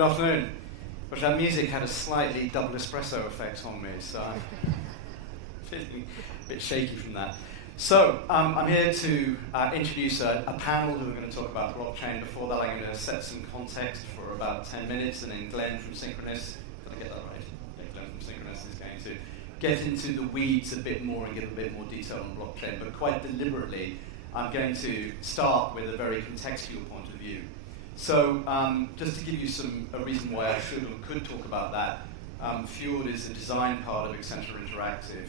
Good afternoon. But that music had a slightly double espresso effect on me, so I'm feeling a bit shaky from that. So I'm here to introduce a panel who are going to talk about blockchain. Before that, I'm going to set some context for about 10 minutes, and then Glenn from Synchronoss, did I get that right? Yeah, Glenn from Synchronoss is going to get into the weeds a bit more and give a bit more detail on blockchain, but quite deliberately, I'm going to start with a very contextual point of view. So just to give you a reason why I should or could talk about that, Fjord is the design part of Accenture Interactive.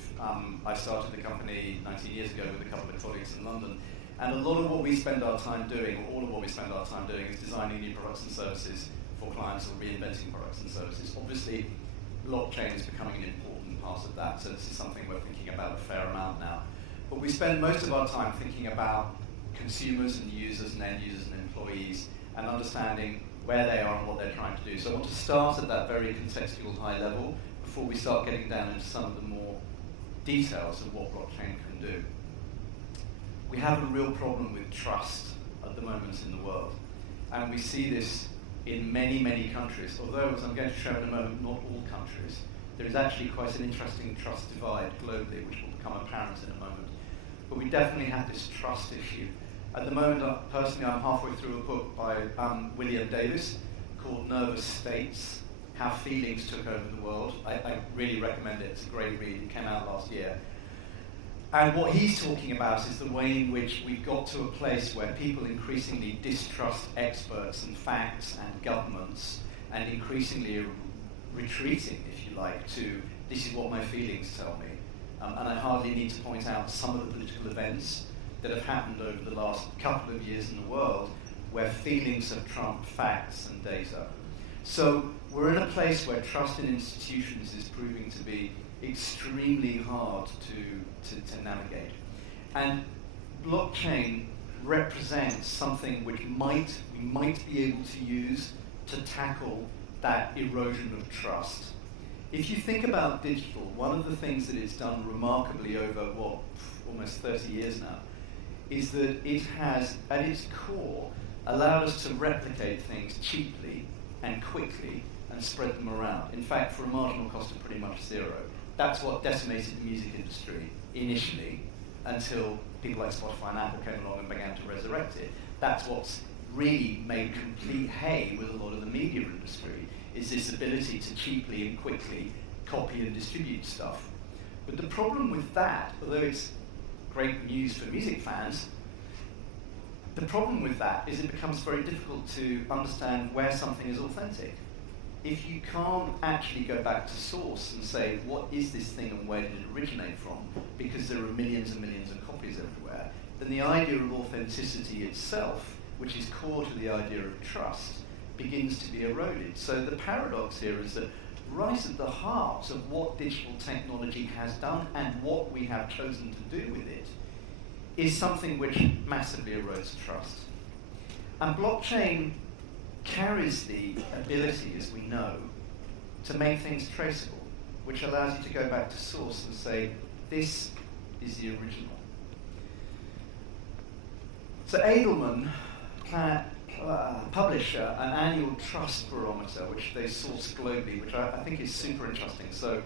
I started the company 19 years ago with a couple of colleagues in London, and a lot of what we spend our time doing, or all of what we spend our time doing, is designing new products and services for clients or reinventing products and services. Obviously, blockchain is becoming an important part of that, so this is something we're thinking about a fair amount now. But we spend most of our time thinking about consumers and users and end users and employees, and understanding where they are and what they're trying to do. So I want to start at that very contextual high level before we start getting down into some of the more details of what blockchain can do. We have a real problem with trust at the moment in the world, and we see this in many, many countries, although, as I'm going to show in a moment, not all countries. There is actually quite an interesting trust divide globally, which will become apparent in a moment. But we definitely have this trust issue. At the moment, personally, I'm halfway through a book by William Davis called Nervous States, How Feelings Took Over the World. I really recommend it. It's a great read. It came out last year. And what he's talking about is the way in which we've got to a place where people increasingly distrust experts and facts and governments, and increasingly are retreating, if you like, to this is what my feelings tell me. And I hardly need to point out some of the political events that have happened over the last couple of years in the world where feelings have trumped facts and data. So we're in a place where trust in institutions is proving to be extremely hard to navigate. And blockchain represents something which we might be able to use to tackle that erosion of trust. If you think about digital, one of the things that it's done remarkably over, almost 30 years now, is that it has, at its core, allowed us to replicate things cheaply and quickly and spread them around. In fact, for a marginal cost of pretty much zero. That's what decimated the music industry initially, until people like Spotify and Apple came along and began to resurrect it. That's what's really made complete hay with a lot of the media industry, is this ability to cheaply and quickly copy and distribute stuff. But the problem with that, although it's great news for music fans, the problem with that is it becomes very difficult to understand where something is authentic. If you can't actually go back to source and say, what is this thing and where did it originate from, because there are millions and millions of copies everywhere, then the idea of authenticity itself, which is core to the idea of trust, begins to be eroded. So the paradox here is that right at the heart of what digital technology has done and what we have chosen to do with it is something which massively erodes trust. And blockchain carries the ability, as we know, to make things traceable, which allows you to go back to source and say, this is the original. So Edelman publish an annual trust barometer, which they source globally, which I think is super interesting. So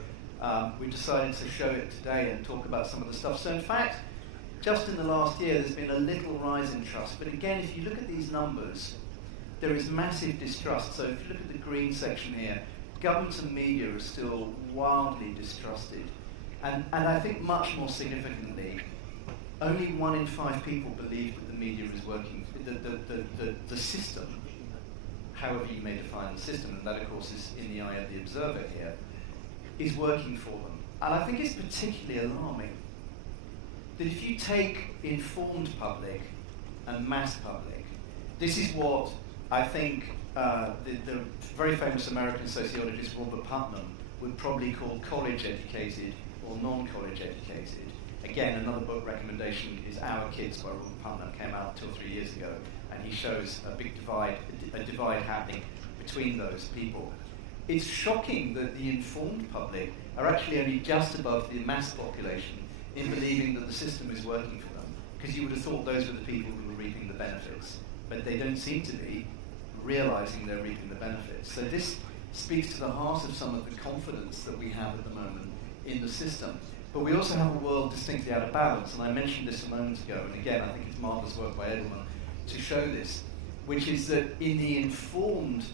we decided to show it today and talk about some of the stuff. So in fact, just in the last year, there's been a little rise in trust. But again, if you look at these numbers, there is massive distrust. So if you look at the green section here, governments and media are still wildly distrusted. And I think much more significantly, only 1 in 5 people believe that the media is working, the system, however you may define the system, and that of course is in the eye of the observer here, is working for them. And I think it's particularly alarming that if you take informed public and mass public, this is what I think the very famous American sociologist Robert Putnam would probably call college educated or non-college educated. Again, another book recommendation is Our Kids by Robert Putnam, came out 2 or 3 years ago, and he shows a big divide happening between those people. It's shocking that the informed public are actually only just above the mass population in believing that the system is working for them, because you would have thought those were the people who were reaping the benefits, but they don't seem to be realizing they're reaping the benefits. So this speaks to the heart of some of the confidence that we have at the moment in the system. But we also have a world distinctly out of balance, and I mentioned this a moment ago, and again, I think it's marvelous work by Edelman to show this, which is that in the informed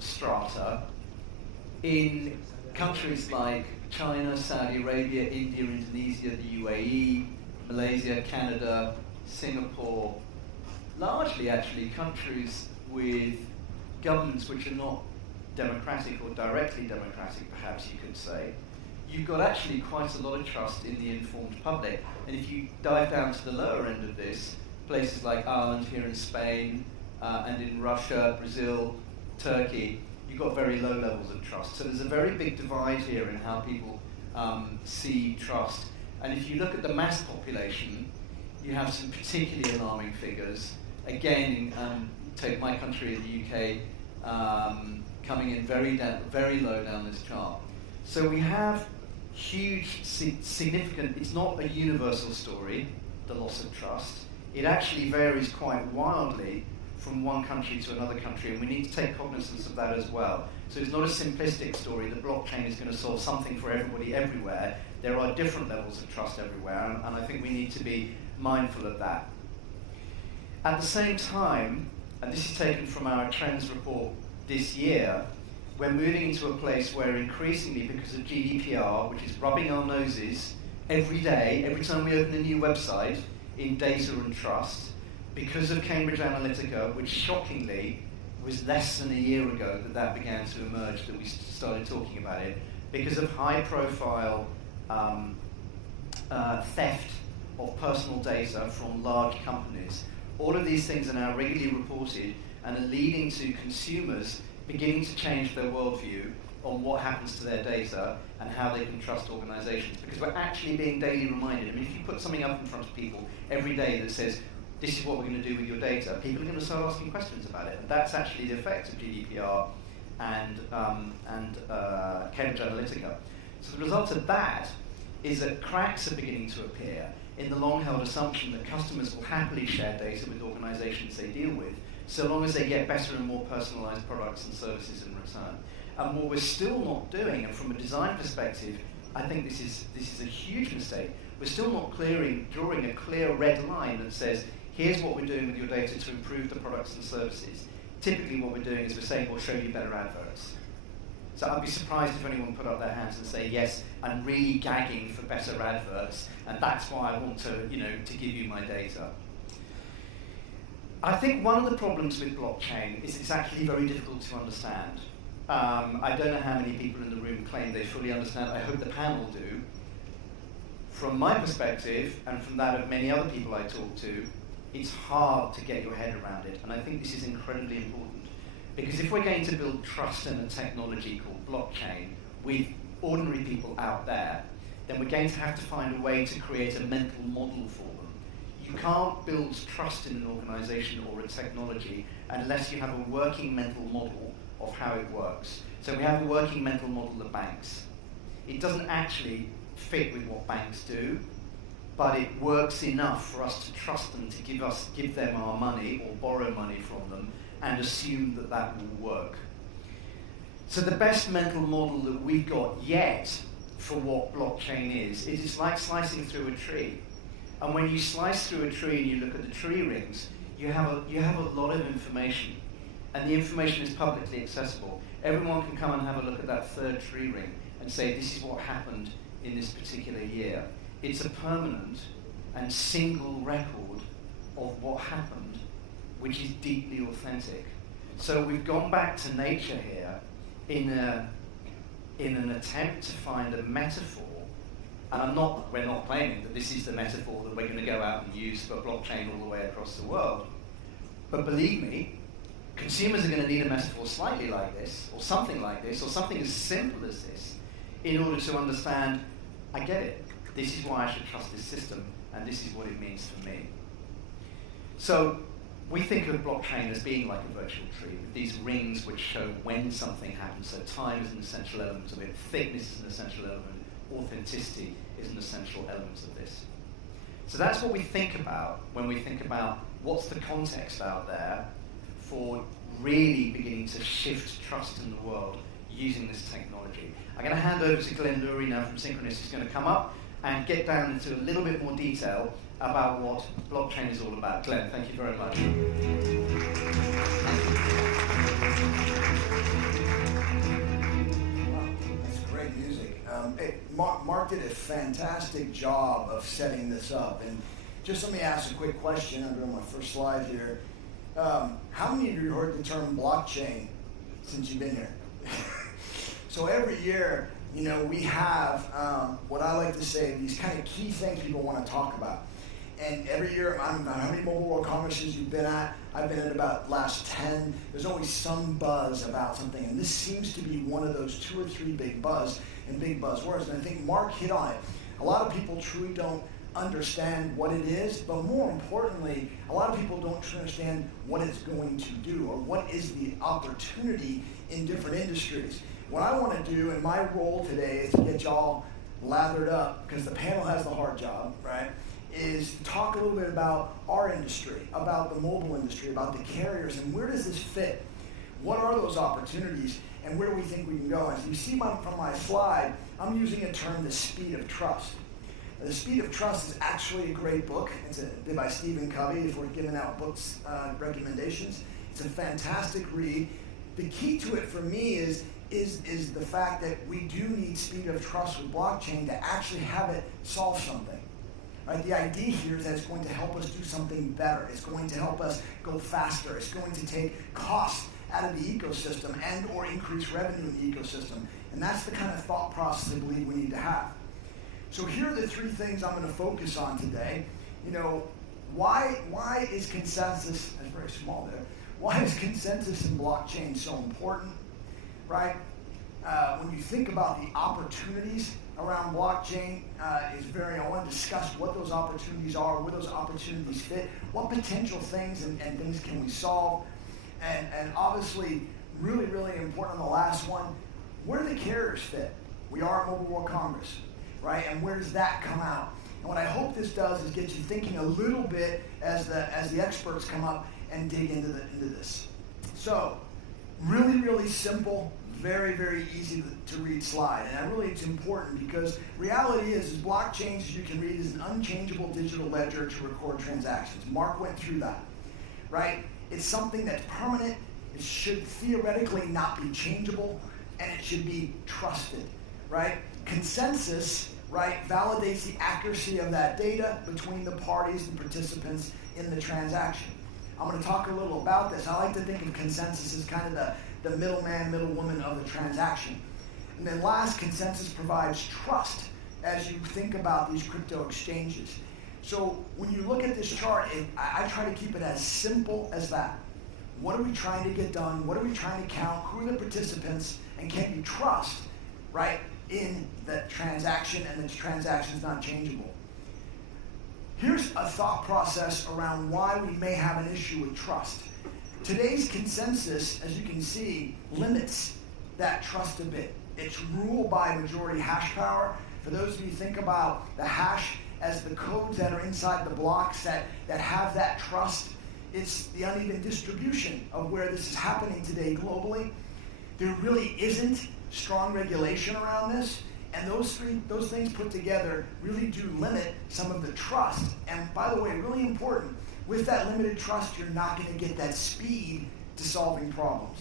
strata, in countries like China, Saudi Arabia, India, Indonesia, the UAE, Malaysia, Canada, Singapore, largely actually countries with governments which are not democratic or directly democratic, perhaps you could say, you've got actually quite a lot of trust in the informed public. And if you dive down to the lower end of this, places like Ireland, here in Spain, and in Russia, Brazil, Turkey, you've got very low levels of trust. So there's a very big divide here in how people see trust. And if you look at the mass population, you have some particularly alarming figures. Again, take my country, the UK, coming in very low down this chart. So we have huge, significant, it's not a universal story, the loss of trust. It actually varies quite wildly from one country to another country, and we need to take cognizance of that as well. So it's not a simplistic story, the blockchain is going to solve something for everybody everywhere. There are different levels of trust everywhere, and I think we need to be mindful of that. At the same time, and this is taken from our trends report this year, we're moving into a place where increasingly, because of GDPR, which is rubbing our noses every day, every time we open a new website, in data and trust, because of Cambridge Analytica, which shockingly was less than a year ago that began to emerge, that we started talking about it, because of high-profile theft of personal data from large companies. All of these things are now regularly reported and are leading to consumers beginning to change their worldview on what happens to their data and how they can trust organizations, because we're actually being daily reminded. I mean, if you put something up in front of people every day that says, this is what we're going to do with your data, people are going to start asking questions about it. And that's actually the effect of GDPR and Cambridge Analytica. So the result of that is that cracks are beginning to appear in the long-held assumption that customers will happily share data with organizations they deal with, so long as they get better and more personalized products and services in return. And what we're still not doing, and from a design perspective, I think this is a huge mistake, we're still not drawing a clear red line that says, here's what we're doing with your data to improve the products and services. Typically what we're doing is we're saying, we'll show you better adverts. So I'd be surprised if anyone put up their hands and say, yes, I'm really gagging for better adverts, and that's why I want to give you my data. I think one of the problems with blockchain is it's actually very difficult to understand. I don't know how many people in the room claim they fully understand. I hope the panel do. From my perspective, and from that of many other people I talk to, it's hard to get your head around it, and I think this is incredibly important. Because if we're going to build trust in a technology called blockchain with ordinary people out there, then we're going to have to find a way to create a mental model for them. You can't build trust in an organization or a technology unless you have a working mental model of how it works. So we have a working mental model of banks. It doesn't actually fit with what banks do, but it works enough for us to trust them to give them our money or borrow money from them and assume that that will work. So the best mental model that we've got yet for what blockchain is, it is like slicing through a tree. And when you slice through a tree and you look at the tree rings, you have a lot of information. And the information is publicly accessible. Everyone can come and have a look at that third tree ring and say, this is what happened in this particular year. It's a permanent and single record of what happened, which is deeply authentic. So we've gone back to nature here in an attempt to find a metaphor. And we're not claiming that this is the metaphor that we're going to go out and use for blockchain all the way across the world. But believe me, consumers are going to need a metaphor slightly like this, or something like this, or something as simple as this, in order to understand, I get it. This is why I should trust this system, and this is what it means for me. So we think of blockchain as being like a virtual tree, with these rings which show when something happens. So time is an essential element of it, thickness is an essential element, authenticity is an essential element of this. So that's what we think about when we think about what's the context out there for really beginning to shift trust in the world using this technology. I'm going to hand over to Glenn Lurie now from Synchronoss, who's going to come up and get down into a little bit more detail about what blockchain is all about. Glenn, thank you very much. That's great music. Mark did a fantastic job of setting this up. And just let me ask a quick question. I'm doing my first slide here. How many of you heard the term blockchain since you've been here? So every year, we have what I like to say, these kind of key things people want to talk about. And every year, I don't know how many Mobile World Congresses you've been at. I've been at about last 10. There's always some buzz about something. And this seems to be one of those 2 or 3 big buzz and big buzzwords. And I think Mark hit on it. A lot of people truly don't understand what it is, but more importantly, a lot of people don't understand what it's going to do or what is the opportunity in different industries. What I want to do, and my role today is to get y'all lathered up, because the panel has the hard job, right, is talk a little bit about our industry, about the mobile industry, about the carriers, and where does this fit? What are those opportunities, and where do we think we can go? As you see from my slide, I'm using a term, the speed of trust. The Speed of Trust is actually a great book. It's by Stephen Covey, if we're giving out books recommendations. It's a fantastic read. The key to it for me is the fact that we do need speed of trust with blockchain to actually have it solve something. Right? The idea here is that it's going to help us do something better. It's going to help us go faster. It's going to take costs out of the ecosystem and or increase revenue in the ecosystem. And that's the kind of thought process I believe we need to have. So here are the 3 things I'm going to focus on today. Why is consensus, that's very small there, why is consensus in blockchain so important, right? When you think about the opportunities around blockchain, I want to discuss what those opportunities are, where those opportunities fit, what potential things and things can we solve, and obviously, really, really important on the last one, where do the carriers fit? We are at Mobile World Congress. Right, and where does that come out? And what I hope this does is get you thinking a little bit as the experts come up and dig into this. So, really, really simple, very, very easy to read slide. And it's important because reality is blockchain, as you can read, is an unchangeable digital ledger to record transactions. Mark went through that, right? It's something that's permanent. It should theoretically not be changeable, and it should be trusted, right? Consensus, right, validates the accuracy of that data between the parties and participants in the transaction. I'm going to talk a little about this. I like to think of consensus as kind of the middleman, middlewoman of the transaction. And then last, consensus provides trust as you think about these crypto exchanges. So when you look at this chart, I try to keep it as simple as that. What are we trying to get done? What are we trying to count? Who are the participants? And can you trust, right, in the transaction, and the transaction is not changeable? Here's a thought process around why we may have an issue with trust. Today's consensus, as you can see, limits that trust a bit. It's ruled by majority hash power. For those of you who think about the hash as the codes that are inside the blocks that have that trust, it's the uneven distribution of where this is happening today globally. There really isn't strong regulation around this, and those things put together really do limit some of the trust. And by the way, really important, with that limited trust, you're not going to get that speed to solving problems.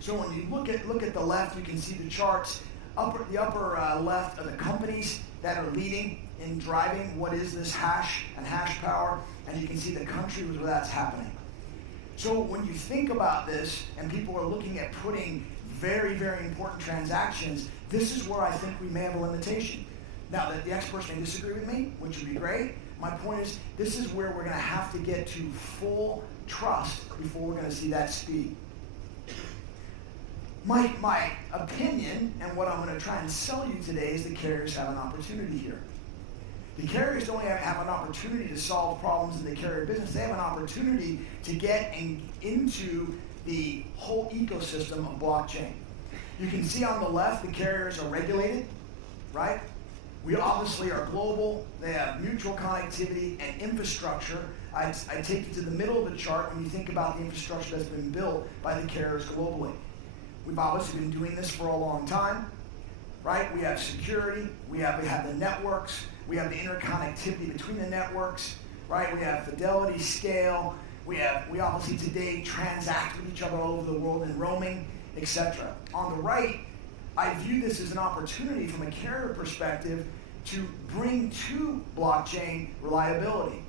So when you look at the left, you can see the charts. The upper left are the companies that are leading in driving what is this hash and hash power, and you can see the countries where that's happening. So when you think about this, and people are looking at putting very, very important transactions, this is where I think we may have a limitation. Now, the experts may disagree with me, which would be great. My point is, this is where we're going to have to get to full trust before we're going to see that speed. My opinion, and what I'm going to try and sell you today, is the carriers have an opportunity here. The carriers don't have an opportunity to solve problems in the carrier business. They have an opportunity to get into the whole ecosystem of blockchain. You can see on the left, the carriers are regulated, right? We obviously are global. They have mutual connectivity and infrastructure I take you to the middle of the chart when you think about the infrastructure that's been built by the carriers globally. We've obviously been doing this for a long time, right? We have security, we have the networks, we have the interconnectivity between the networks, right? We have fidelity, scale, we obviously today transact with each other all over the world in roaming, etc. On the right, I view this as an opportunity from a carrier perspective to bring to blockchain reliability,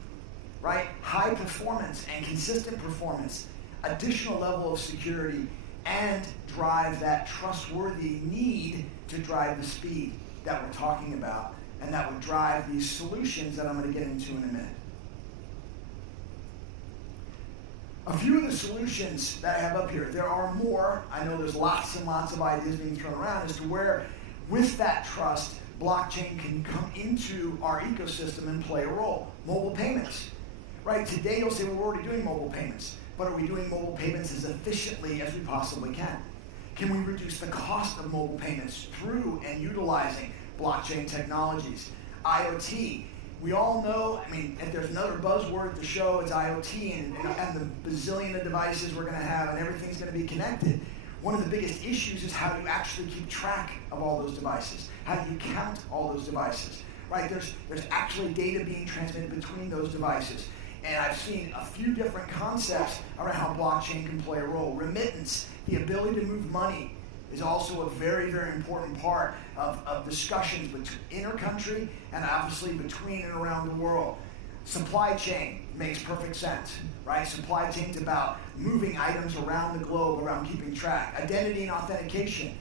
right? High performance and consistent performance, additional level of security, and drive that trustworthy need to drive the speed that we're talking about, and that would drive these solutions that I'm going to get into in a minute. A few of the solutions that I have up here, there are more. I know there's lots and lots of ideas being thrown around as to where, with that trust, blockchain can come into our ecosystem and play a role. Mobile payments, right? Today you'll say, well, we're already doing mobile payments, but are we doing mobile payments as efficiently as we possibly can? Can we reduce the cost of mobile payments through and utilizing blockchain technologies? IoT. We all know, I mean, if there's another buzzword at the show, it's IoT and the bazillion of devices we're going to have and everything's going to be connected. One of the biggest issues is how do you actually keep track of all those devices? How do you count all those devices? Right? There's actually data being transmitted between those devices. And I've seen a few different concepts around how blockchain can play a role. Remittance, the ability to move money, is also a very, very important part of discussions between intercountry and obviously between and around the world. Supply chain makes perfect sense, right? Supply chain's about moving items around the globe, around keeping track. Identity and authentication,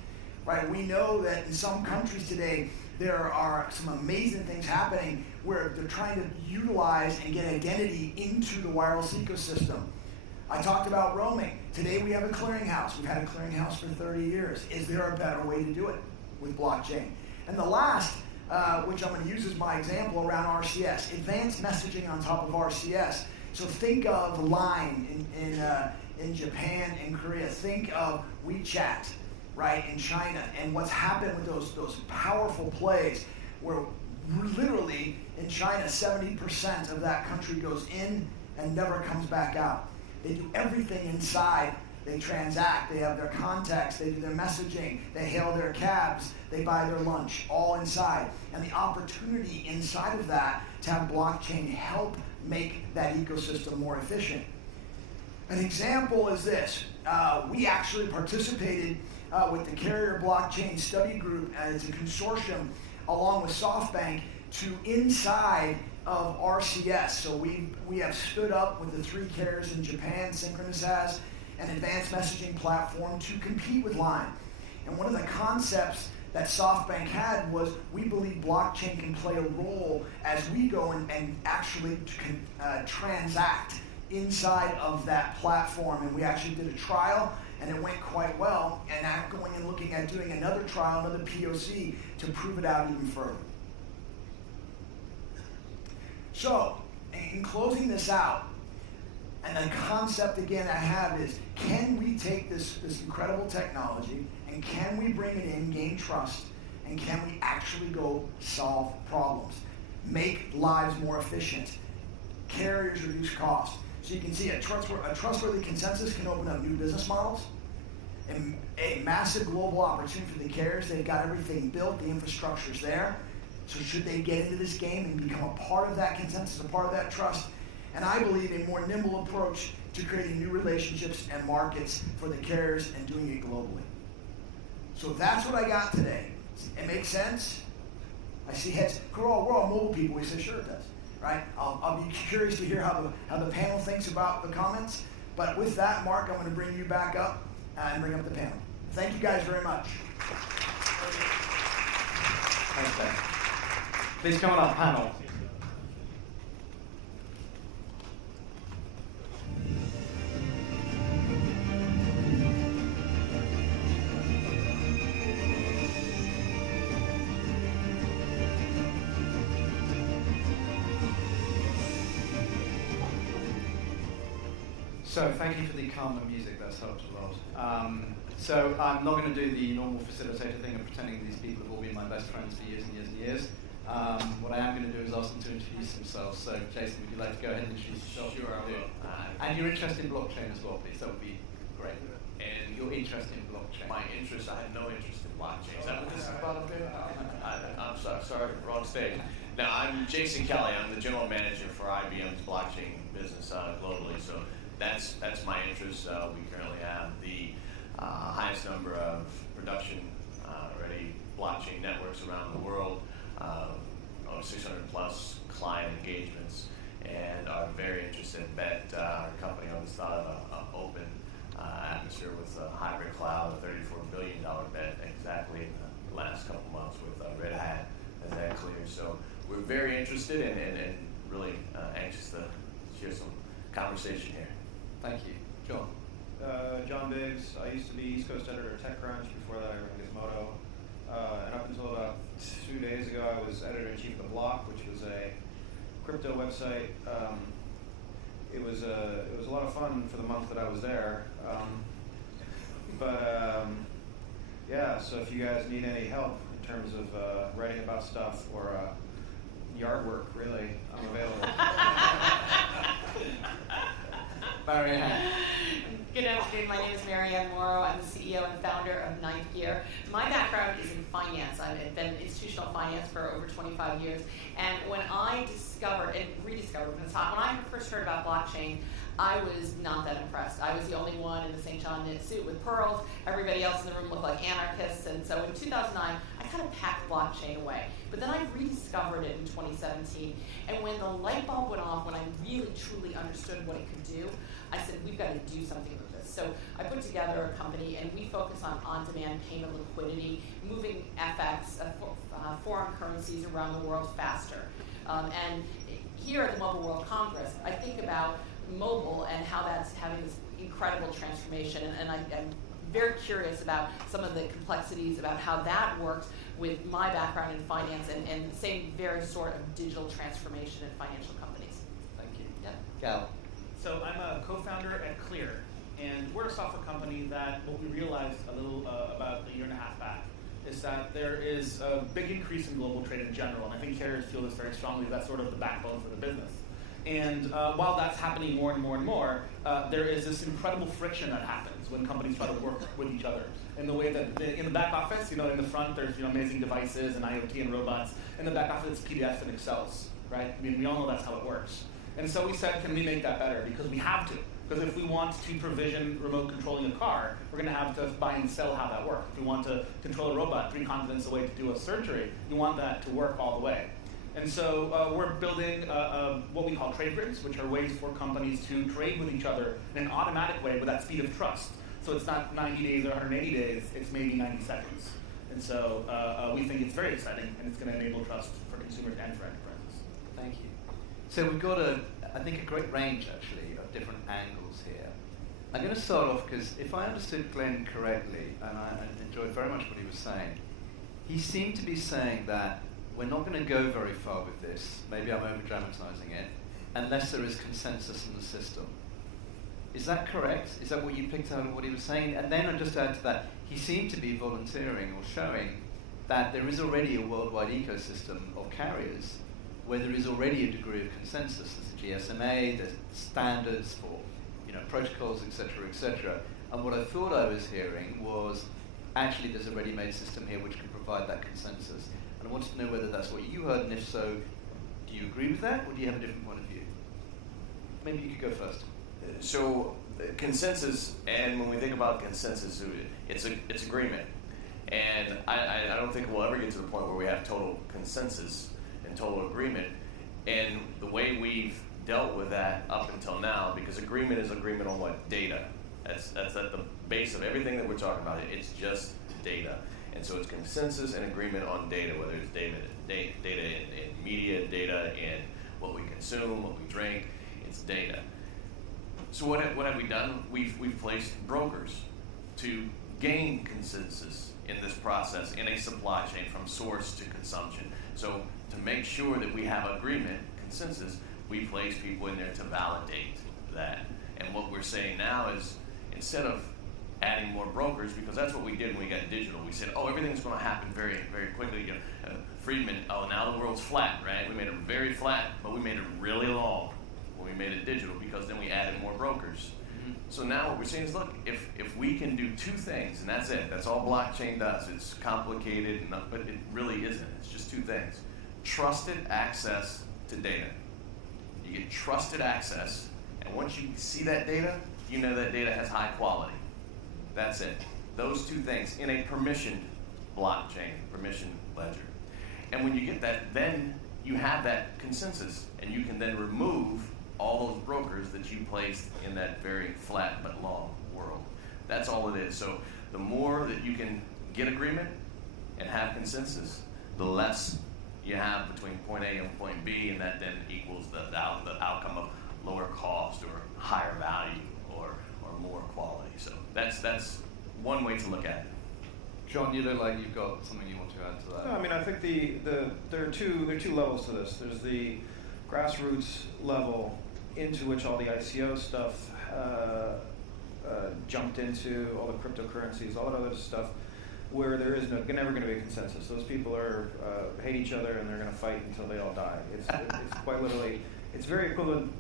right? We know that in some countries today, there are some amazing things happening where they're trying to utilize and get identity into the wireless ecosystem. I talked about roaming. Today we have a clearinghouse. We've had a clearinghouse for 30 years. Is there a better way to do it with blockchain? And the last, which I'm going to use as my example around RCS, advanced messaging on top of RCS. So think of Line in Japan and Korea. Think of WeChat, right, in China. And what's happened with those powerful plays where literally in China, 70% of that country goes in and never comes back out. They do everything inside. They transact, they have their contacts, they do their messaging, they hail their cabs, they buy their lunch, all inside. And the opportunity inside of that to have blockchain help make that ecosystem more efficient. An example is this. We actually participated with the Carrier Blockchain Study Group as a consortium along with SoftBank to inside of RCS. So we have stood up with the 3 carriers in Japan, Synchronoss has, an advanced messaging platform to compete with Line. And one of the concepts that SoftBank had was we believe blockchain can play a role as we go and actually transact inside of that platform. And we actually did a trial and it went quite well. And I'm going and looking at doing another trial, another POC to prove it out even further. So, in closing this out, and the concept again I have is, can we take this incredible technology and can we bring it in, gain trust, and can we actually go solve problems, make lives more efficient, carriers reduce costs. So you can see a trustworthy consensus can open up new business models, and a massive global opportunity for the carriers. They've got everything built, the infrastructure's there. So should they get into this game and become a part of that consensus, a part of that trust? And I believe a more nimble approach to creating new relationships and markets for the carriers and doing it globally. So that's what I got today. It makes sense? I see heads. We're all mobile people. We say, sure it does, right? I'll be curious to hear how the panel thinks about the comments. But with that, Mark, I'm going to bring you back up and bring up the panel. Thank you guys very much. Thanks, Ben. Please come on up, panel. So thank you for the calmer music, that's helped a lot. So I'm not going to do the normal facilitator thing of pretending these people have all been my best friends for years and years and years. What I am going to do is ask them to introduce themselves. So, Jason, would you like to go ahead and introduce yourself? Sure, I will. And your interest in blockchain as well, please. That would be great. And Your interest in blockchain. my interest, I have no interest in blockchain. Is that what this is about up there? I'm sorry, wrong stage. Now, I'm Jason Kelly. I'm the general manager for IBM's blockchain business globally. So that's my interest. We currently have the highest number of production-ready blockchain networks around the world, 600 plus client engagements, and are very interested in bet our company on this thought of an open atmosphere with a hybrid cloud, a $34 billion bet exactly in the last couple months with Red Hat as that clears. So we're very interested and really anxious to share some conversation here. Thank you. John. John Biggs. I used to be East Coast editor at TechCrunch. Before that, I ran Gizmodo. And up until about 2 days ago, I was editor-in-chief of The Block, which was a crypto website. It was a lot of fun for the month that I was there. Yeah, so if you guys need any help in terms of writing about stuff or yard work, really, I'm available. Marianne. Good afternoon. My name is Marianne Morrow. I'm the CEO and founder of Ninth Gear. My background is in finance. I've been in institutional finance for over 25 years. And when I discovered and rediscovered when I first heard about blockchain, I was not that impressed. I was the only one in the St. John knit suit with pearls. Everybody else in the room looked like anarchists. And so in 2009, I kind of packed blockchain away. But then I rediscovered it in 2017. And when the light bulb went off, when I really truly understood what it could do, I said, we've got to do something with this. So I put together a company, and we focus on on-demand payment liquidity, moving FX, foreign currencies around the world faster. And here at the Mobile World Congress, I think about mobile and how that's having this incredible transformation. And I'm very curious about some of the complexities about how that works with my background in finance and the same very sort of digital transformation in financial companies. Thank you. Yeah. Gal. So I'm a co-founder at Clear, and we're a software company that what we realized a little about a year and a half back is that there is a big increase in global trade in general, and I think carriers feel this very strongly. That's sort of the backbone for the business. And while that's happening more and more and more, there is this incredible friction that happens when companies try to work with each other. In the way that in the back office, in the front there's amazing devices and IoT and robots. In the back office, it's PDFs and Excels, right? I mean, we all know that's how it works. And so we said, can we make that better? Because we have to. Because if we want to provision remote controlling a car, we're going to have to buy and sell how that works. If we want to control a robot 3 continents away to do a surgery, you want that to work all the way. And so we're building what we call trade grids, which are ways for companies to trade with each other in an automatic way with that speed of trust. So it's not 90 days or 180 days, it's maybe 90 seconds. And so we think it's very exciting, and it's going to enable trust for consumers and for enterprises. Thank you. So we've got I think a great range actually of different angles here. I'm going to start off because if I understood Glenn correctly, and I enjoyed very much what he was saying, he seemed to be saying that we're not going to go very far with this, maybe I'm over-dramatizing it, unless there is consensus in the system. Is that correct? Is that what you picked out of what he was saying? And then I'll just add to that, he seemed to be volunteering or showing that there is already a worldwide ecosystem of carriers where there is already a degree of consensus. There's a GSMA, there's standards for protocols, etc. And what I thought I was hearing was actually there's a ready-made system here which can provide that consensus. And I wanted to know whether that's what you heard, and if so, do you agree with that, or do you have a different point of view? Maybe you could go first. So consensus, and when we think about consensus, it's agreement. And I don't think we'll ever get to the point where we have total consensus and total agreement. And the way we've dealt with that up until now, because agreement is agreement on what? Data. That's at the base of everything that we're talking about. It's just data. And so it's consensus and agreement on data, whether it's data in media, data in what we consume, what we drink, it's data. So what have we done? We've placed brokers to gain consensus in this process in a supply chain from source to consumption. So to make sure that we have agreement, consensus, we place people in there to validate that. And what we're saying now is instead of adding more brokers, because that's what we did when we got digital. We said, oh, everything's going to happen very, very quickly. You know, Friedman, oh, now the world's flat, right? We made it very flat, but we made it really long when we made it digital, because then we added more brokers. So now what we're saying is, look, if we can do two things, and that's it, that's all blockchain does. It's complicated, but it really isn't. It's just two things. Trusted access to data. You get trusted access, and once you see that data, you know that data has high quality. That's it. Those two things in a permissioned blockchain, permissioned ledger. And when you get that, then you have that consensus, and you can then remove all those brokers that you placed in that very flat but long world. That's all it is. So the more that you can get agreement and have consensus, the less you have between point A and point B, and that then equals the outcome of lower cost or higher value or more quality. So that's one way to look at it. John, you look like you've got something you want to add to that. No, I mean, I think there are two levels to this. There's the grassroots level into which all the ICO stuff jumped into, all the cryptocurrencies, all that other stuff, where there is never going to be a consensus. Those people are hate each other, and they're going to fight until they all die. It's quite literally, it's very equivalent.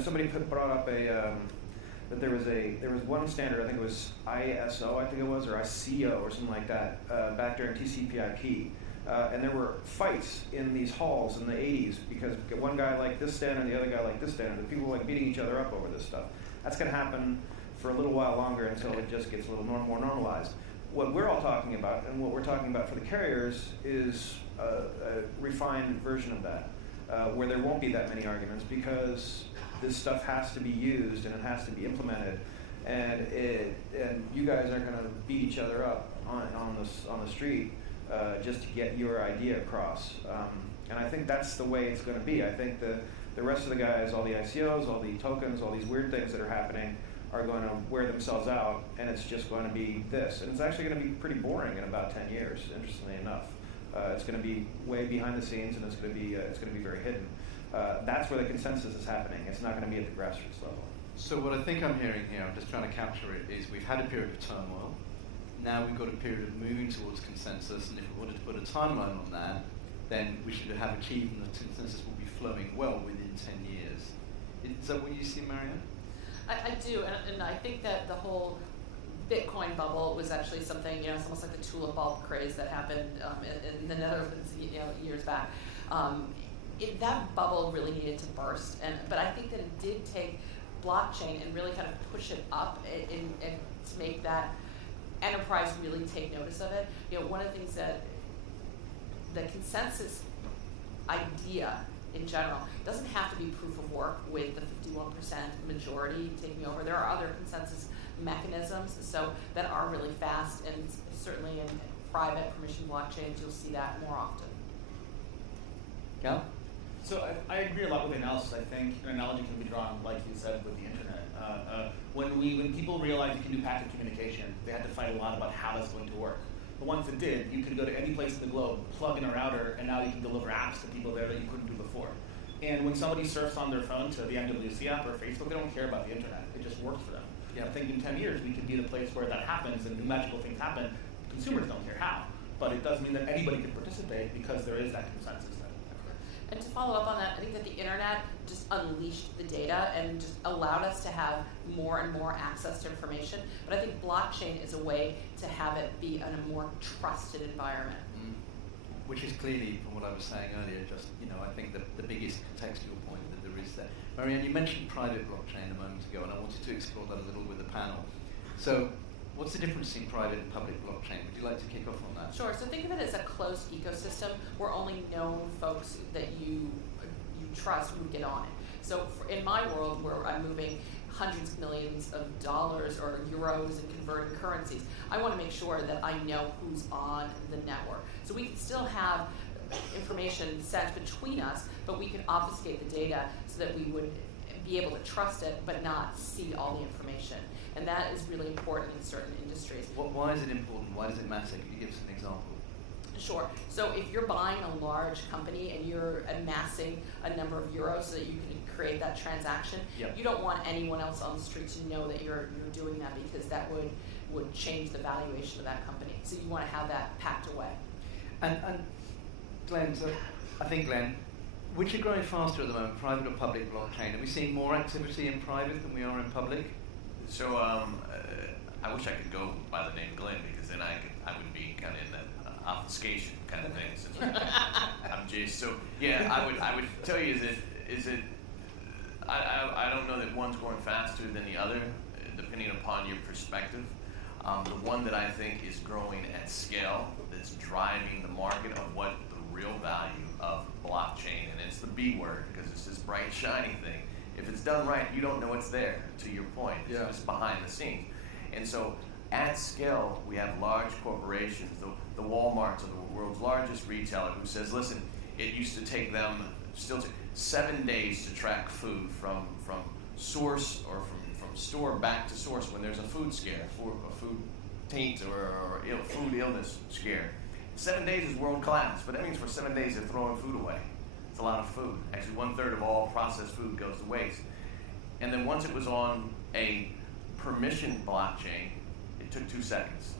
Somebody brought up that there was one standard, I think it was ISO, I think it was, or ICO or something like that, back during TCP/IP. And there were fights in these halls in the 80s because one guy liked this standard and the other guy liked this standard, and people were like beating each other up over this stuff. That's going to happen for a little while longer until it just gets a little more normalized. What we're all talking about, and what we're talking about for the carriers, is a refined version of that, where there won't be that many arguments, because this stuff has to be used and it has to be implemented, and you guys aren't going to beat each other up on the street just to get your idea across. And I think that's the way it's going to be. I think the rest of the guys, all the ICOs, all the tokens, all these weird things that are happening, are going to wear themselves out, and it's just going to be this. And it's actually going to be pretty boring in about 10 years, interestingly enough. It's going to be way behind the scenes, and it's going to be very hidden. That's where the consensus is happening. It's not going to be at the grassroots level. So what I think I'm hearing here, I'm just trying to capture it, is we've had a period of turmoil. Now we've got a period of moving towards consensus, and if we wanted to put a timeline on that, then we should have achieved, and the consensus will be flowing well within 10 years. Is that what you see, Marianne? I do, and I think that the whole Bitcoin bubble was actually something, it's almost like the tulip bulb craze that happened in the Netherlands, years back. That bubble really needed to burst, but I think that it did take blockchain and really kind of push it up and to make that enterprise really take notice of it. One of the things that the consensus idea in general doesn't have to be proof of work with the 51% majority taking over. There are other consensus mechanisms that are really fast, and certainly in private permission blockchains you'll see that more often. Cal? So I agree a lot with the analysis. I think an analogy can be drawn, like you said, with the internet. When people realized you can do packet communication, they had to fight a lot about how that's going to work. But once it did, you could go to any place in the globe, plug in a router, and now you can deliver apps to people there that you couldn't do before. And when somebody surfs on their phone to the MWC app or Facebook, they don't care about the internet. It just works for them. I think in 10 years, we could be the place where that happens and new magical things happen. Consumers don't care how. But it does mean that anybody can participate because there is that consensus there. And to follow up on that, I think that the internet just unleashed the data and just allowed us to have more and more access to information. But I think blockchain is a way to have it be in a more trusted environment. Which is clearly, from what I was saying earlier, just, I think the biggest contextual point that there is there. Marianne, you mentioned private blockchain a moment ago, and I wanted to explore that a little with the panel. So, what's the difference in private and public blockchain? Would you like to kick off on that? Sure. So think of it as a closed ecosystem where only known folks that you trust would get on it. So in my world, where I'm moving hundreds of millions of dollars or euros and converting currencies, I want to make sure that I know who's on the network. So we can still have information sent between us, but we can obfuscate the data so that we would be able to trust it but not see all the information. And that is really important in certain industries. Why is it important? Why does it matter? Can you give us an example? Sure. So if you're buying a large company and you're amassing a number of euros so that you can create that transaction, Yep. You don't want anyone else on the street to know that you're doing that, because that would would change the valuation of that company. So you want to have that packed away. And Glenn, so I think Glenn, which are growing faster at the moment, private or public blockchain? Are we seeing more activity in private than we are in public? So I wish I could go by the name Glenn, because then I would be kind of in that obfuscation kind of thing. Since I'm Jace. So yeah, I would tell you is it I don't know that one's growing faster than the other, depending upon your perspective. The one that I think is growing at scale, that's driving the market of what the real value of blockchain, and it's the B word, because it's this bright, shiny thing. If it's done right, you don't know it's there, to your point. It's just behind the scenes. And so at scale, we have large corporations, the Walmarts of the world's largest retailer, who says, listen, it used to take them 7 days to track food from source, or from store back to source when there's a food scare, a food taint or food illness scare. 7 days is world class, but that means for 7 days they're throwing food away. It's a lot of food. Actually, 1/3 of all processed food goes to waste. And then once it was on a permission blockchain, it took 2 seconds.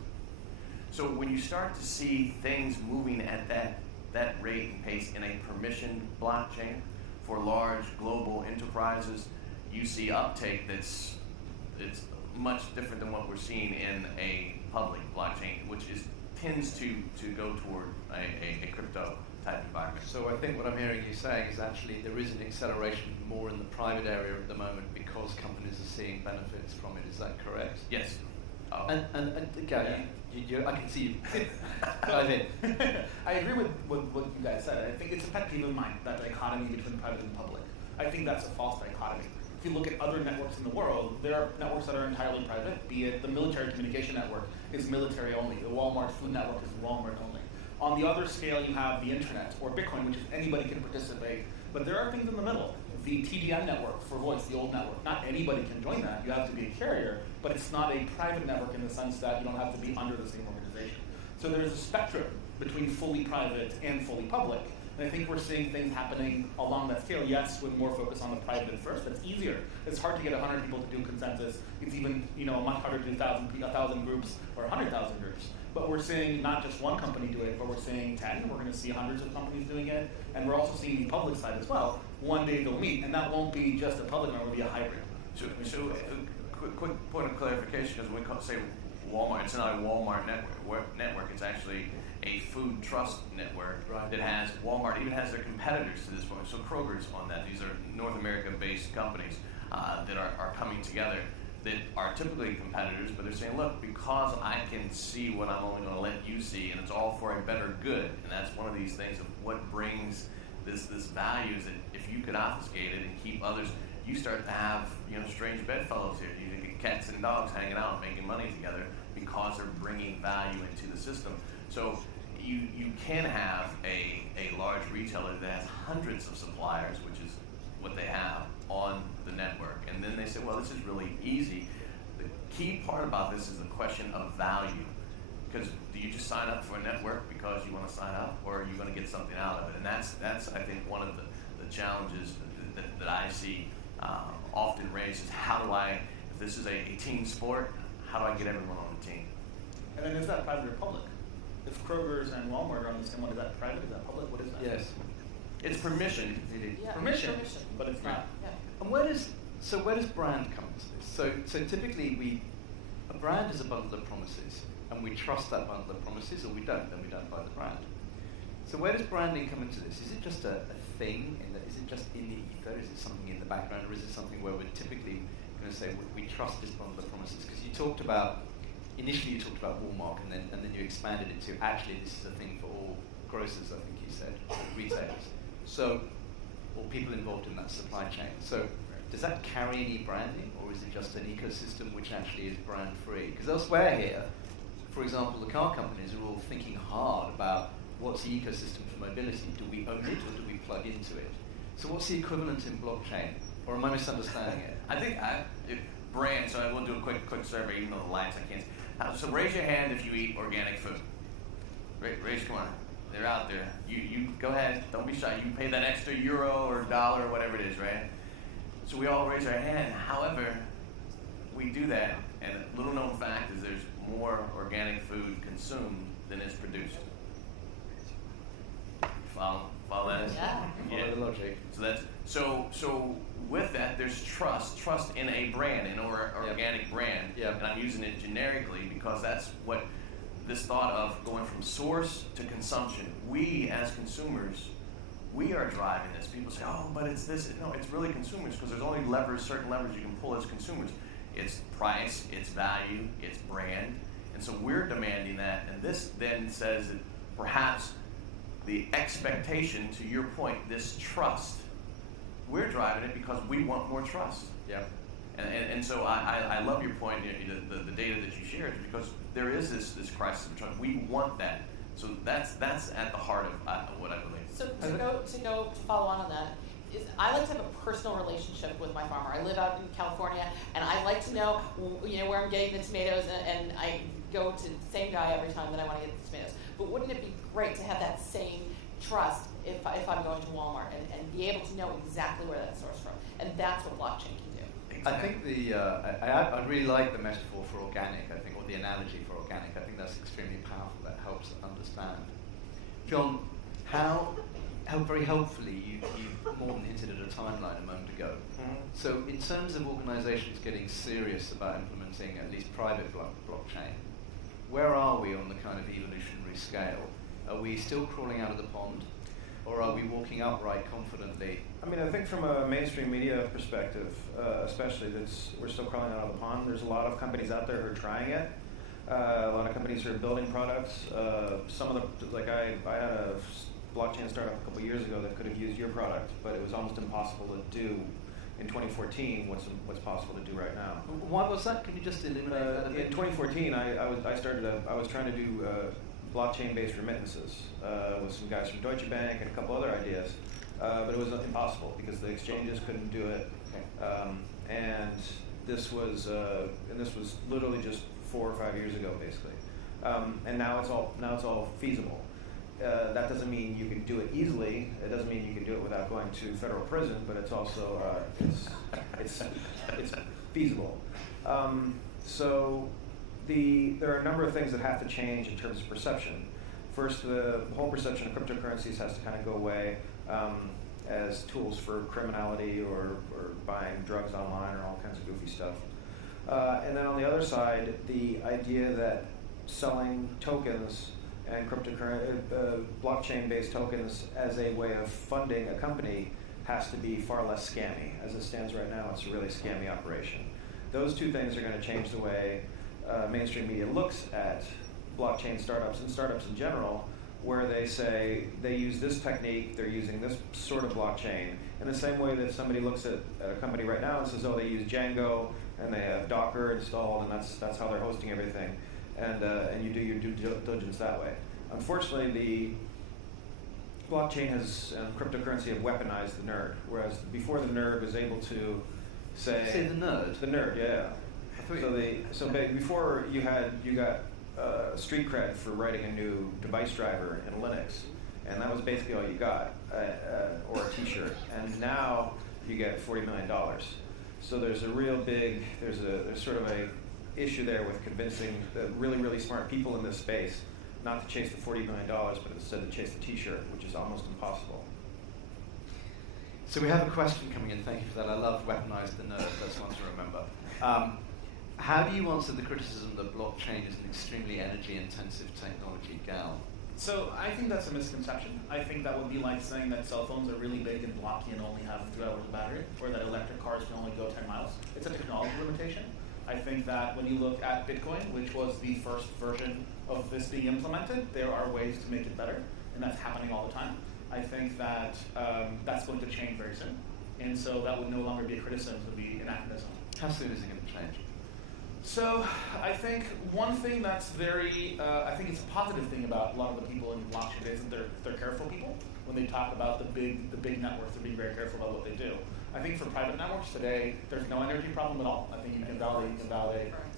So when you start to see things moving at that rate and pace in a permissioned blockchain for large global enterprises, you see uptake it's much different than what we're seeing in a public blockchain, which tends to go toward a crypto type environment. So I think what I'm hearing you saying is actually there is an acceleration more in the private area at the moment because companies are seeing benefits from it. Is that correct? Yes. And again, I can see you. Dive in. I agree with what you guys said. I think it's a pet peeve of mine, that dichotomy between private and public. I think that's a false dichotomy. If you look at other networks in the world, there are networks that are entirely private, be it the military communication network is military only, the Walmart food network is Walmart only. On the other scale, you have the internet, or Bitcoin, which is anybody can participate, but there are things in the middle. The TDM network for voice, the old network, not anybody can join that. You have to be a carrier, but it's not a private network in the sense that you don't have to be under the same organization. So there's a spectrum between fully private and fully public. And I think we're seeing things happening along that scale. Yes, with more focus on the private at first. That's easier. It's hard to get 100 people to do consensus. It's even much harder to do 1,000 groups or 100,000 groups. But we're seeing not just one company do it, but we're seeing 10. We're going to see hundreds of companies doing it. And we're also seeing the public side as well. One day they'll meet. And that won't be just a public one, it will be a hybrid. So quick point of clarification, because when we say Walmart, it's not a Walmart network. It's actually a food trust network that has Walmart, even has their competitors to this point. So Kroger's on that. These are North America-based companies that are coming together that are typically competitors, but they're saying, look, because I can see what I'm only going to let you see, and it's all for a better good. And that's one of these things of what brings this value is that if you could obfuscate it and keep others, you start to have strange bedfellows here. You get cats and dogs hanging out, making money together because they're bringing value into the system. So you can have a large retailer that has hundreds of suppliers, which is what they have on the network. And then they say, well, this is really easy. The key part about this is the question of value. Because do you just sign up for a network because you want to sign up, or are you going to get something out of it? And that's I think, one of the challenges that I see often raised is how do I, if this is a team sport, how do I get everyone on the team? And then is that private or public? If Kroger's and Walmart are on the same one, is that private? Is that public? What is that? Yes. It's permission. Yeah, Permission, but it's not. Yeah. And where does brand come into this? So typically a brand is a bundle of promises, and we trust that bundle of promises, or we don't, then we don't buy the brand. So where does branding come into this? Is it just a thing? Is it just in the ether? Is it something in the background, or is it something where we're typically going to say we trust this bundle of promises? Because initially you talked about Walmart, and then you expanded it to actually this is a thing for all grocers, I think you said, retailers. So, or people involved in that supply chain. So does that carry any branding, or is it just an ecosystem which actually is brand free? Because elsewhere here, for example, the car companies are all thinking hard about what's the ecosystem for mobility. Do we own it, or do we plug into it? So what's the equivalent in blockchain? Or am I misunderstanding it? I think brand, so I will do a quick survey, even though the lights I can't see. So raise your hand if you eat organic food. Raise, come on. They're out there. You go ahead. Don't be shy. You pay that extra euro or dollar or whatever it is, right? So we all raise our hand. However, we do that, and a little known fact is there's more organic food consumed than is produced. Follow that? Yeah. Follow the logic. So with that, there's trust in a brand, in an organic brand. Yep. And I'm using it generically because that's what this thought of going from source to consumption. We as consumers, we are driving this. People say, oh, but it's this. No, it's really consumers because there's only certain levers you can pull as consumers. It's price, it's value, it's brand. And so we're demanding that. And this then says that perhaps the expectation, to your point, this trust, we're driving it because we want more trust. Yeah. And so I love your point, the data that you shared, because there is this crisis of trust. We want that. So that's at the heart of what I believe. So to follow on that, is I like to have a personal relationship with my farmer. I live out in California, and I like to know, where I'm getting the tomatoes, and I go to the same guy every time that I want to get the tomatoes. But wouldn't it be great to have that same trust if I'm going to Walmart and be able to know exactly where that's sourced from? And that's what blockchain can do. I think I really like the metaphor for organic, I think, or the analogy for organic. I think that's extremely powerful. That helps understand. John, how very helpfully you more than hinted at a timeline a moment ago. Mm-hmm. So in terms of organizations getting serious about implementing at least private blockchain, where are we on the kind of evolutionary scale? Are we still crawling out of the pond? Or are we walking upright confidently? I mean, I think from a mainstream media perspective, especially, we're still crawling out of the pond. There's a lot of companies out there who are trying it. A lot of companies who are building products. Some of the, like I had a blockchain startup a couple years ago that could have used your product, but it was almost impossible to do in 2014 what's possible to do right now. Why was that? Can you just illuminate that a bit? In 2014, I was trying to do blockchain-based remittances with some guys from Deutsche Bank and a couple other ideas, but it was impossible because the exchanges couldn't do it, and this was literally just 4 or 5 years ago, basically, and now it's all feasible. That doesn't mean you can do it easily. It doesn't mean you can do it without going to federal prison, but it's also it's feasible. So there are a number of things that have to change in terms of perception. First, the whole perception of cryptocurrencies has to kind of go away as tools for criminality or buying drugs online or all kinds of goofy stuff. And then on the other side, the idea that selling tokens and blockchain-based tokens as a way of funding a company has to be far less scammy. As it stands right now, it's a really scammy operation. Those two things are going to change the way mainstream media looks at blockchain startups and startups in general, where they say they use this technique, they're using this sort of blockchain, in the same way that somebody looks at a company right now and says, oh, they use Django and they have Docker installed, and that's how they're hosting everything, and you do your due diligence that way. Unfortunately, the blockchain and cryptocurrency have weaponized the nerd, whereas before the nerd was able to say the nerd. The nerd, yeah. Before you got street cred for writing a new device driver in Linux, and that was basically all you got, or a T-shirt. And now you get $40 million. So there's a real big there's sort of a issue there with convincing the really, really smart people in this space not to chase the $40 million, but instead to chase the T-shirt, which is almost impossible. So we have a question coming in. Thank you for that. I love weaponized the nerd. That's one to remember. How do you answer the criticism that blockchain is an extremely energy-intensive technology, Gal? So I think that's a misconception. I think that would be like saying that cell phones are really big and blocky and only have 3 hours of battery, or that electric cars can only go 10 miles. It's a technology limitation. I think that when you look at Bitcoin, which was the first version of this being implemented, there are ways to make it better, and that's happening all the time. I think that that's going to change very soon, and so that would no longer be a criticism, it would be an anachronism. How soon is it going to change? So I think one thing that's very, I think it's a positive thing about a lot of the people in blockchain is that they're careful people. When they talk about the big networks, they're being very careful about what they do. I think for private networks today, there's no energy problem at all. I think you can validate.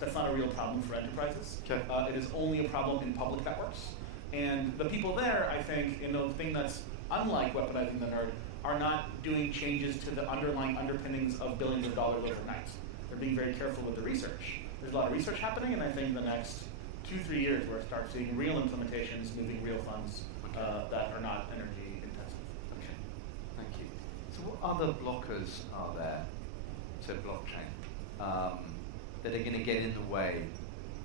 That's not a real problem for enterprises. Okay. It is only a problem in public networks. And the people there, I think, the thing that's unlike weaponizing the nerd, are not doing changes to the underlying underpinnings of billions of dollars overnight. They're being very careful with the research. There's a lot of research happening, and I think the next 2-3 years where I start seeing real implementations moving real funds that are not energy intensive. Okay, thank you. So what other blockers are there to blockchain that are going to get in the way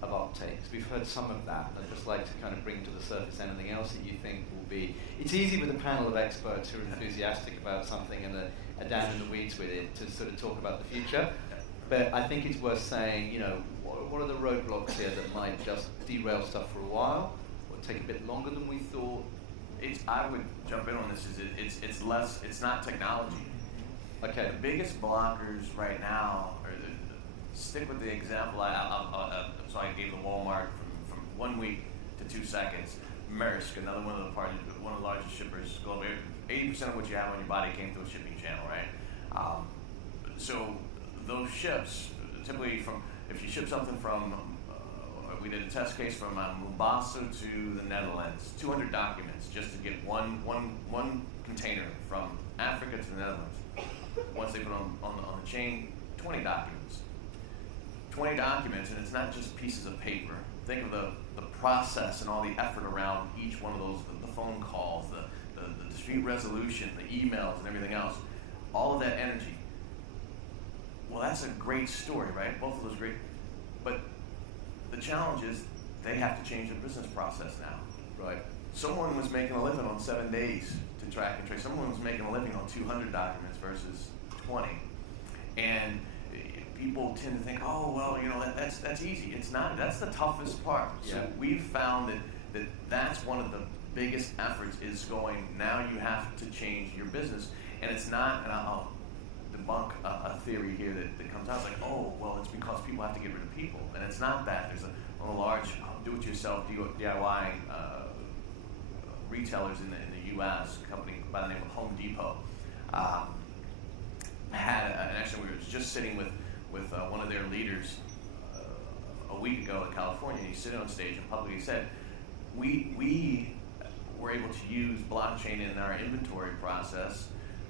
of uptake? 'Cause we've heard some of that. I'd just like to kind of bring to the surface anything else that you think will be. It's easy with a panel of experts who are enthusiastic about something and are down in the weeds with it to sort of talk about the future. But I think it's worth saying, you know, what are the roadblocks here that might just derail stuff for a while, or take a bit longer than we thought? I would jump in on this. It's less. It's not technology. Okay. The biggest blockers right now are stick with the example. So I gave the Walmart from 1 week to 2 seconds. Maersk, another one of the largest shippers globally. 80% of what you have on your body came through a shipping channel, right? So those ships, typically if you ship something from, we did a test case from Mombasa to the Netherlands, 200 documents just to get one container from Africa to the Netherlands. Once they put on the chain, 20 documents. 20 documents, and it's not just pieces of paper. Think of the process and all the effort around each one of those, the phone calls, the dispute resolution, the emails, and everything else. All of that energy. Well, that's a great story, right? Both of those great. But the challenge is they have to change their business process now. Right. Someone was making a living on 7 days to track and trace. Someone was making a living on 200 documents versus 20. And people tend to think, oh, well, you know, that's easy. It's not. That's the toughest part. Yeah. So we've found that's one of the biggest efforts is going, now you have to change your business. And it's not, and I'll debunk a theory here that comes out, it's like, oh, well, it's because people have to get rid of people. And it's not that. There's a large do-it-yourself, DIY retailers in the U.S., a company by the name of Home Depot, actually we were just sitting with one of their leaders a week ago in California, and he's sitting on stage and publicly said, we were able to use blockchain in our inventory process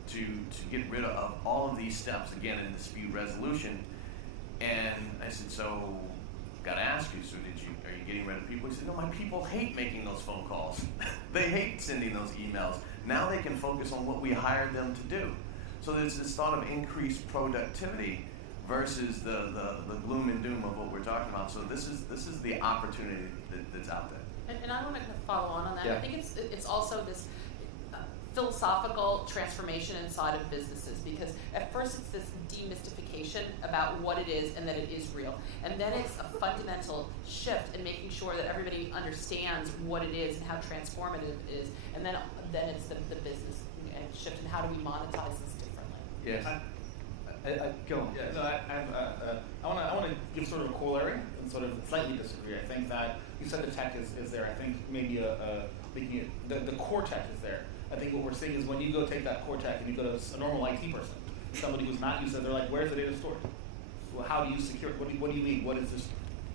to get rid of all of these steps, again, in dispute resolution. And I said, so, gotta ask you, so are you getting rid of people? He said, no, my people hate making those phone calls. They hate sending those emails. Now they can focus on what we hired them to do. So there's this thought of increased productivity versus the gloom and doom of what we're talking about. So this is the opportunity that's out there. And I want to follow on that. Yeah. I think it's also this philosophical transformation inside of businesses, because at first it's this demystification about what it is and that it is real, and then it's a fundamental shift in making sure that everybody understands what it is and how transformative it is, and then it's the business shift and how do we monetize this differently. Yes. Go on. Yeah, no, I want to give sort of a corollary and sort of slightly disagree. I think that you said the tech is there. I think maybe the core tech is there. I think what we're seeing is when you go take that core tech and you go to a normal IT person, somebody who's not used to it, they're like, where's the data stored? Well, how do you secure it? What do you mean? What is this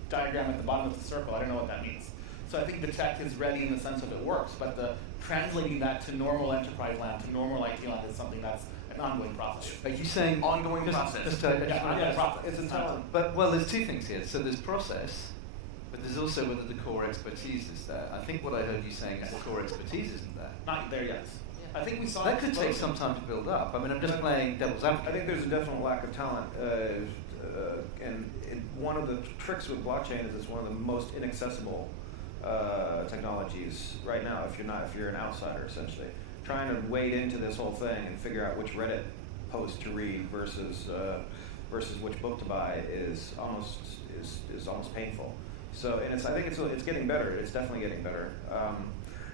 diagram at the bottom of the circle? I don't know what that means. So I think the tech is ready in the sense of it works, but translating that to normal enterprise land, to normal IT land is something that's an ongoing process. Are you saying Ongoing process. Ongoing process. It's intelligent. But well, there's two things here. So there's process, but there's also whether the core expertise is there. I think what I heard you saying is the core expertise isn't there. Not there yet. Yeah. I think we saw That could take some time to build up. I mean, I'm just playing devil's I advocate. think there's a definite lack of talent, and one of the tricks with blockchain is it's one of the most inaccessible technologies right now. If you're an outsider, essentially trying to wade into this whole thing and figure out which Reddit post to read versus which book to buy is almost painful. So, and I think it's getting better. It's definitely getting better.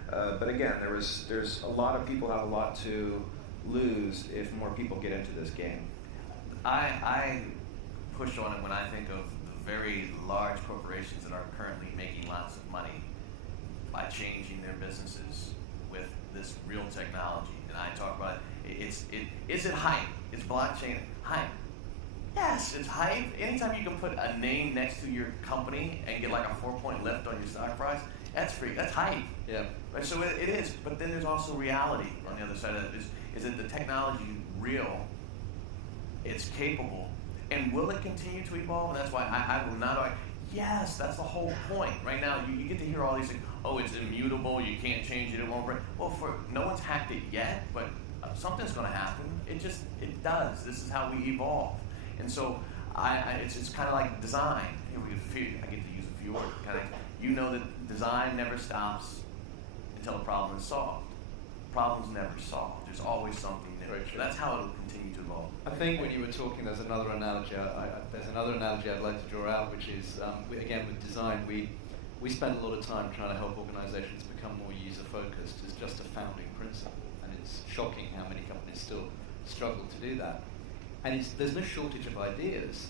But again, there's a lot of people have a lot to lose if more people get into this game. I push on it when I think of the very large corporations that are currently making lots of money by changing their businesses with this real technology. And I talk about it. Is it hype? Is blockchain hype? Yes, it's hype. Anytime you can put a name next to your company and get like a 4-point lift on your stock price, that's free. That's hype. Yeah. Right, so it is, but then there's also reality on the other side of it. Is that the technology real? It's capable, and will it continue to evolve? And that's why I will not argue. Yes, that's the whole point. Right now, you get to hear all these things. Oh, it's immutable. You can't change it. It won't break. Well, no one's hacked it yet, but something's going to happen. It does. This is how we evolve. And so, it's kind of like design. I get to use a few words. You know that design never stops until a problem is solved. Problems never solved. There's always something new. Very true. That's how it'll continue to evolve. I think when you were talking, there's another analogy. There's another analogy I'd like to draw out, which is again with design, we spend a lot of time trying to help organisations become more user focused. As just a founding principle, and it's shocking how many companies still struggle to do that. And there's no shortage of ideas.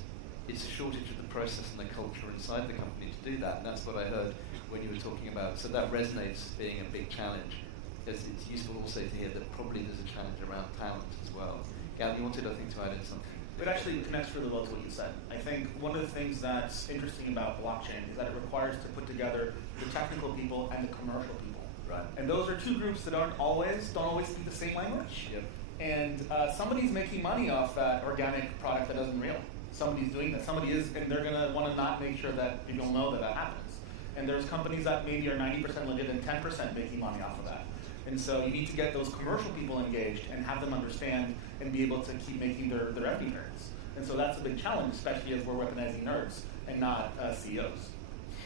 It's a shortage of the process and the culture inside the company to do that. And that's what I heard when you were talking about. So that resonates as being a big challenge. It's useful also to hear that probably there's a challenge around talent as well. Gab, you wanted, I think, to add in something. It actually connects really well to what you said. I think one of the things that's interesting about blockchain is that it requires to put together the technical people and the commercial people. Right. And those are two groups that don't always speak the same language. Yep. And somebody's making money off that organic product that isn't real. Somebody's doing that. Somebody is, and they're going to want to not make sure that people know that happens. And there's companies that maybe are 90% legit and 10% making money off of that. And so you need to get those commercial people engaged and have them understand and be able to keep making their revenue turns. And so that's a big challenge, especially as we're weaponizing nerds and not CEOs.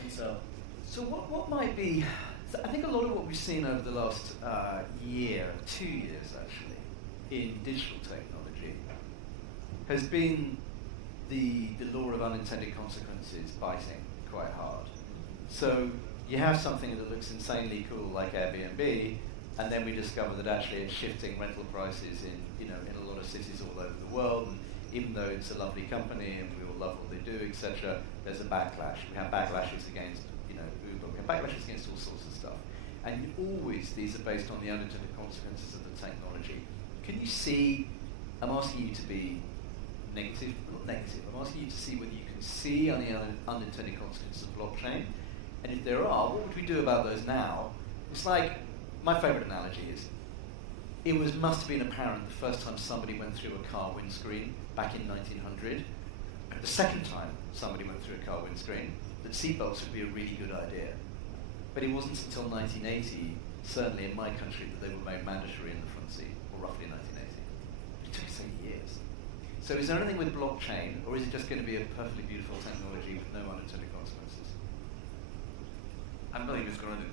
And so what might be? So I think a lot of what we've seen over the last year, 2 years actually, in digital technology, has been the law of unintended consequences biting quite hard. So you have something that looks insanely cool like Airbnb, and then we discover that actually it's shifting rental prices in a lot of cities all over the world. And even though it's a lovely company and we all love what they do, etc., there's a backlash. We have backlashes against Uber. We have backlashes against all sorts of stuff. And always these are based on the unintended consequences of the technology. Can you see? I'm asking you to be negative, not negative. I'm asking you to see whether you can see on the unintended consequences of blockchain. And if there are, what would we do about those now? It's like, my favourite analogy is, it must have been apparent the first time somebody went through a car windscreen back in 1900, and the second time somebody went through a car windscreen, that seatbelts would be a really good idea. But it wasn't until 1980, certainly in my country, that they were made mandatory in the front seat, or roughly 1980. It took so many years. So is there anything with blockchain, or is it just going to be a perfectly beautiful technology with no unintended consequences? I believe it's going to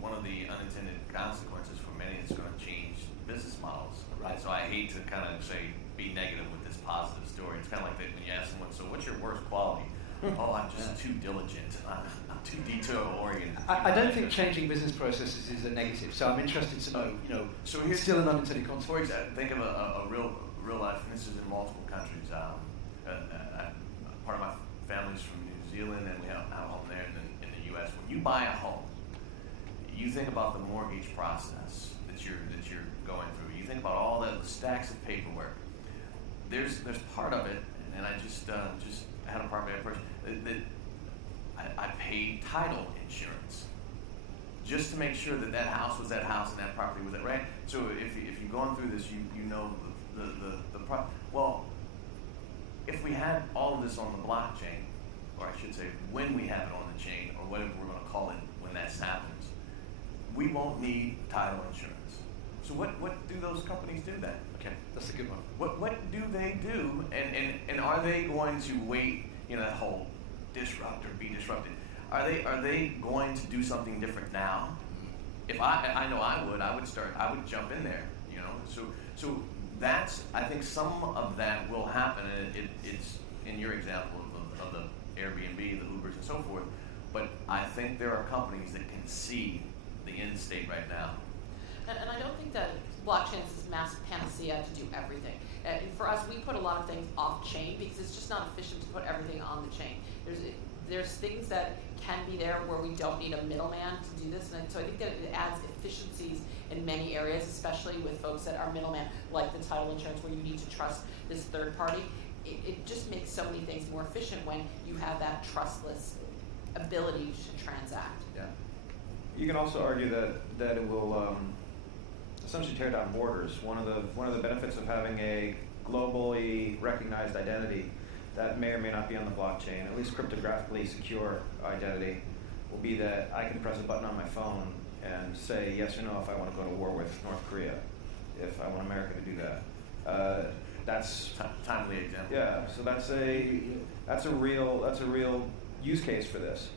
one of the unintended consequences for many. It's going to change business models. Right. So I hate to kind of say be negative with this positive story. It's kind of like that when you ask someone, so what's your worst quality? Oh, I'm just too diligent. I'm too detail oriented. I don't think changing business processes is a negative. So I'm interested to know. So here's still an unintended consequence. For example, think of a real life, and this is in multiple countries. Part of my family's from New Zealand, and we have a home there in the U.S. When you buy a home, you think about the mortgage process that you're going through. You think about all the stacks of paperwork. There's part of it, and I just had a part of it that I paid title insurance just to make sure that house was that house and that property was that, right? So if you're going through this, you know well, if we had all of this on the blockchain, or I should say when we have it on the chain, or whatever we're going to call it when that happens, we won't need title insurance. So what do those companies do then? Okay, that's a good one. What do they do, and are they going to wait, that whole disrupt or be disrupted? Are they going to do something different now? If I know I would jump in there, So that's, I think some of that will happen, and it's in your example of the Airbnb, the Ubers, and so forth. But I think there are companies that can see the end state right now. And I don't think that blockchain is this massive panacea to do everything. And for us, we put a lot of things off chain because it's just not efficient to put everything on the chain. There's things that can be there where we don't need a middleman to do this, and so I think that it adds efficiencies in many areas, especially with folks that are middlemen, like the title insurance, where you need to trust this third party. It just makes so many things more efficient when you have that trustless ability to transact. Yeah. You can also argue that it will essentially tear down borders. One of the benefits of having a globally recognized identity that may or may not be on the blockchain, at least cryptographically secure identity, will be that I can press a button on my phone and say yes or no if I want to go to war with North Korea, if I want America to do that. That's Timely example. yeah. So that's a real use case for this.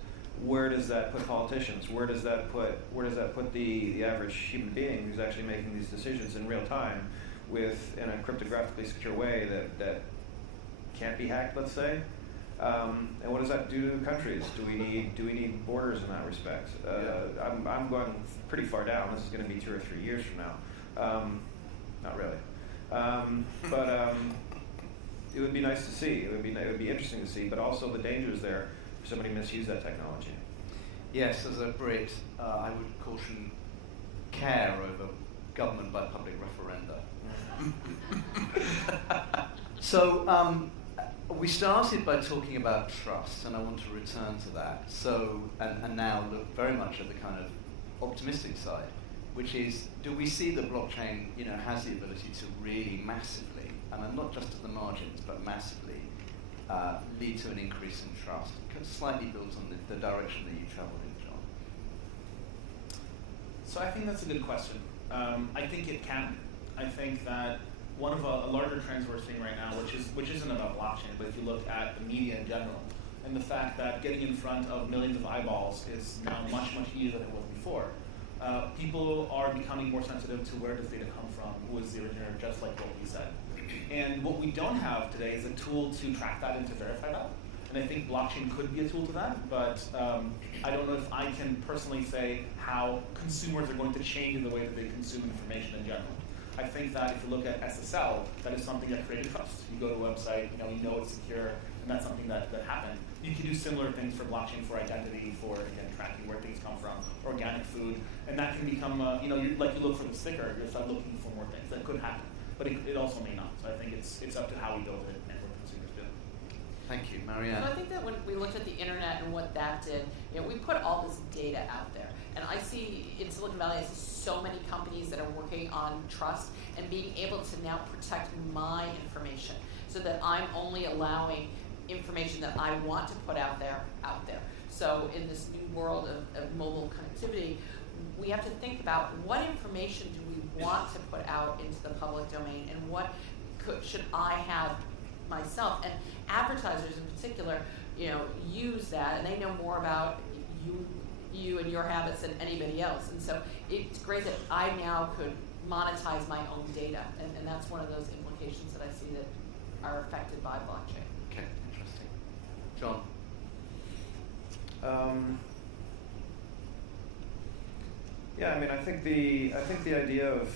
Where does that put politicians? Where does that put the average human being who's actually making these decisions in real time, in a cryptographically secure way that can't be hacked, let's say? And what does that do to countries? Do we need borders in that respect? I'm going pretty far down. This is going to be 2 or 3 years from now. Not really, but it would be nice to see. It would be interesting to see. But also the dangers there if somebody misuse that technology. Yes, as a Brit, I would caution care over government by public referenda. So we started by talking about trust, and I want to return to that. So, and now look very much at the kind of optimistic side, which is, do we see that blockchain, has the ability to really massively, and not just at the margins, but massively lead to an increase in trust? Slightly built on the direction that you travelled in, John. So I think that's a good question. I think it can. I think that one of a larger trends we're seeing right now, which isn't about blockchain, but if you look at the media in general, and the fact that getting in front of millions of eyeballs is now much, much easier than it was before. People are becoming more sensitive to where does data come from, who is the originator, just like what we said. And what we don't have today is a tool to track that and to verify that. And I think blockchain could be a tool to that, but I don't know if I can personally say how consumers are going to change in the way that they consume information in general. I think that if you look at SSL, that is something that created trust. You go to a website, you know it's secure, and that's something that happened. You can do similar things for blockchain, for identity, for, again, tracking where things come from, organic food, and that can become, you look for the sticker, you start looking for more things. That could happen, but it also may not. So I think it's up to how we build it and what consumers do. Thank you, Marianne. So I think that when we looked at the internet and what that did, we put all this data out there. And I see in Silicon Valley, I see so many companies that are working on trust and being able to now protect my information so that I'm only allowing information that I want to put out there. So in this new world of mobile connectivity, we have to think about what information do we want to put out into the public domain and what should I have myself. And advertisers in particular, use that, and they know more about you and your habits than anybody else. And so it's great that I now could monetize my own data, and that's one of those implications that I see that are affected by blockchain. Okay, interesting. John? I think the idea of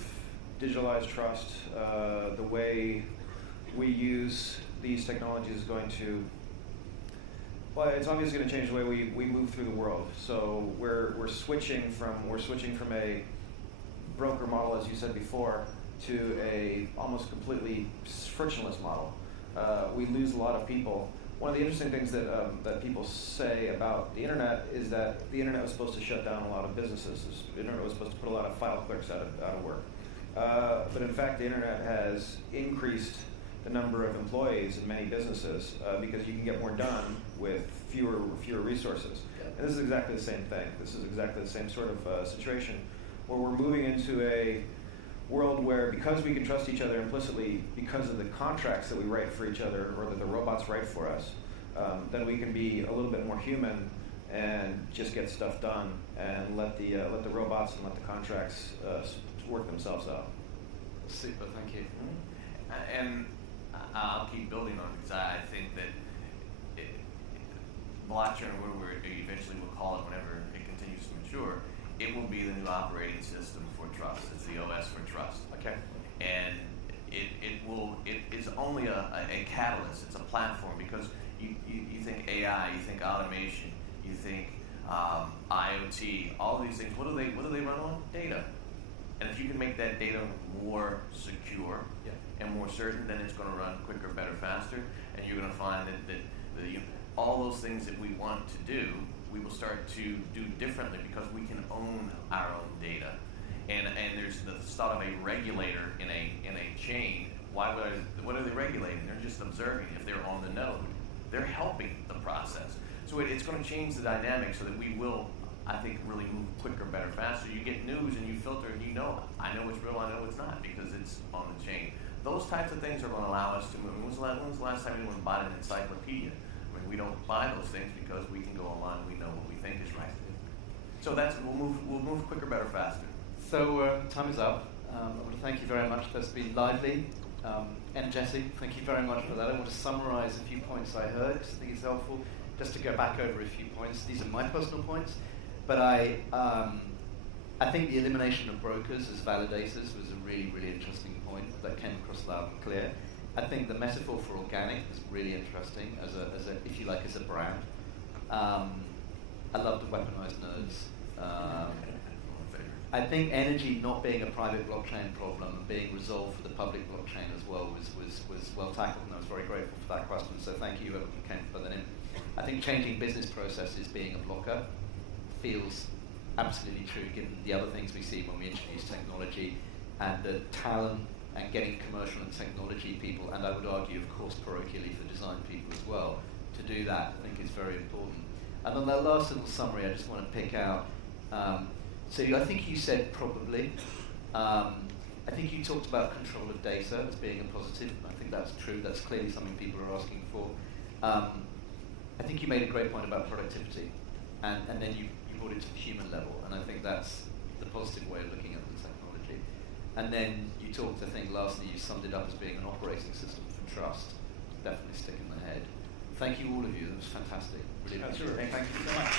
digitalized trust, the way we use these technologies is going to, it's obviously going to change the way we move through the world. So we're switching from a broker model, as you said before, to a almost completely frictionless model. We lose a lot of people. One of the interesting things that people say about the internet is that the internet was supposed to shut down a lot of businesses. The internet was supposed to put a lot of file clerks out of work. But in fact, the internet has increased the number of employees in many businesses because you can get more done with fewer resources. And this is exactly the same thing. This is exactly the same sort of situation where we're moving into a world where, because we can trust each other implicitly because of the contracts that we write for each other or that the robots write for us, then we can be a little bit more human and just get stuff done and let the robots and let the contracts work themselves out. Super, thank you. And I'll keep building on it because I think that blockchain, or whatever we eventually will call it whenever it continues to mature, it will be the new operating system for trust. It's the OS for trust. Okay. And it is only a catalyst. It's a platform because you think AI, you think automation, you think IoT, all these things. What do they run on? Data. And if you can make that data more secure and more certain, then it's going to run quicker, better, faster, and you're going to find that all those things that we want to do, we will start to do differently because we can own our own data. And there's the thought of a regulator in a chain. What are they regulating? They're just observing if they're on the node. they're helping the process. So it's going to change the dynamic so that we will, I think, really move quicker, better, faster. You get news and you filter and you know, I know it's real, I know it's not, because it's on the chain. Those types of things are going to allow us to move. When was the last time anyone bought an encyclopedia? I mean, we don't buy those things because we can go online and we know what we think is right. So we'll move quicker, better, faster. So time is up. I want to thank you very much. That's been lively, energetic. Thank you very much for that. I want to summarize a few points I heard because I think it's helpful. Just to go back over a few points. These are my personal points, but I think the elimination of brokers as validators was a really, really interesting point that came across loud and clear. I think the metaphor for organic is really interesting as a if you like, as a brand. I love the weaponized nerds. I think energy not being a private blockchain problem and being resolved for the public blockchain as well was well tackled, and I was very grateful for that question. So thank you, whoever came to put that in. I think changing business processes being a blocker feels absolutely true given the other things we see when we introduce technology and the talent and getting commercial and technology people, and I would argue, of course, parochially for design people as well, to do that I think is very important. And on that last little summary, I just want to pick out, so I think you said probably, I think you talked about control of data as being a positive. I think that's true, that's clearly something people are asking for. I think you made a great point about productivity, and then you brought it to the human level, and I think that's the positive way of looking at the technology. And then you talked, I think lastly, you summed it up as being an operating system for trust. Definitely stick in the head. Thank you, all of you. That was fantastic. Really appreciate it. Thank you so much.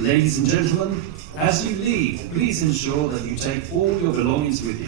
Ladies and gentlemen, as you leave, please ensure that you take all your belongings with you.